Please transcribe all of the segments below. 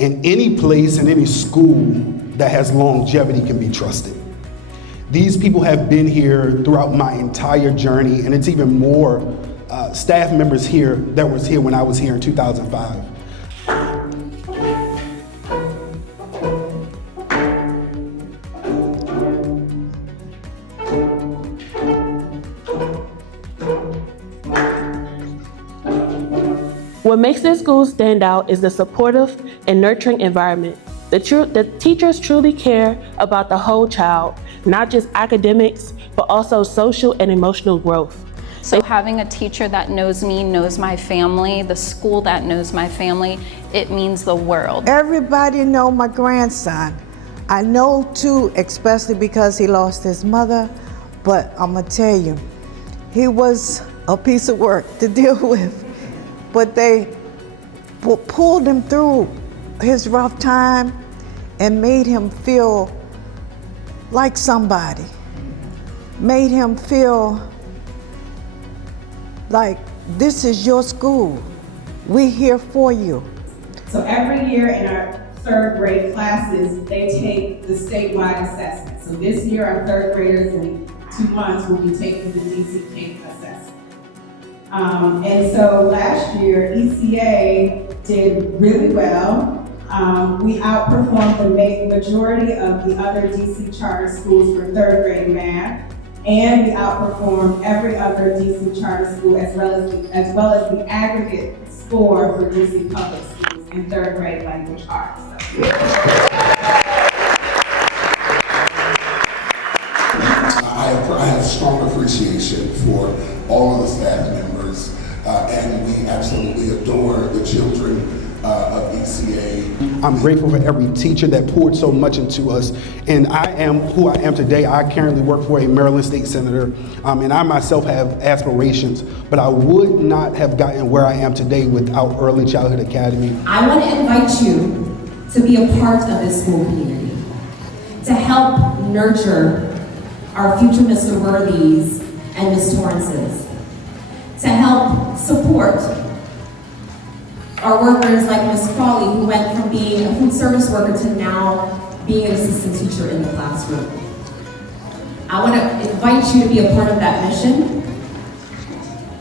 And any place and any school that has longevity can be trusted. These people have been here throughout my entire journey, and it's even more staff members here that was here when I was here in 2005. What makes this school stand out is the supportive and nurturing environment. The teachers truly care about the whole child, not just academics, but also social and emotional growth. So having a teacher that knows me, knows my family, the school that knows my family, it means the world. Everybody know my grandson. I know too, especially because he lost his mother, but I'm gonna tell you, he was a piece of work to deal with. But they pulled him through his rough time and made him feel like somebody. Made him feel like this is your school. We're here for you. So every year in our third grade classes, they take the statewide assessment. So this year our third graders in 2 months will be taking the DCK assessment. And so last year, ECA did really well. We outperformed the majority of the other DC charter schools for third grade math, and we outperformed every other DC charter school as well as the aggregate score for DC public schools in third grade language arts. I have strong appreciation for all of the staff members, and we absolutely adore the children of ECA. I'm grateful for every teacher that poured so much into us, and I am who I am today. I currently work for a Maryland state senator, and I myself have aspirations, but I would not have gotten where I am today without Early Childhood Academy. I want to invite you to be a part of this school community, to help nurture our future Mr. Worthies and Ms. Torrances, to help support our workers like Ms. Crawley, who went from being a food service worker to now being an assistant teacher in the classroom. I want to invite you to be a part of that mission.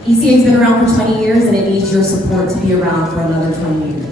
ECA has been around for 20 years and it needs your support to be around for another 20 years.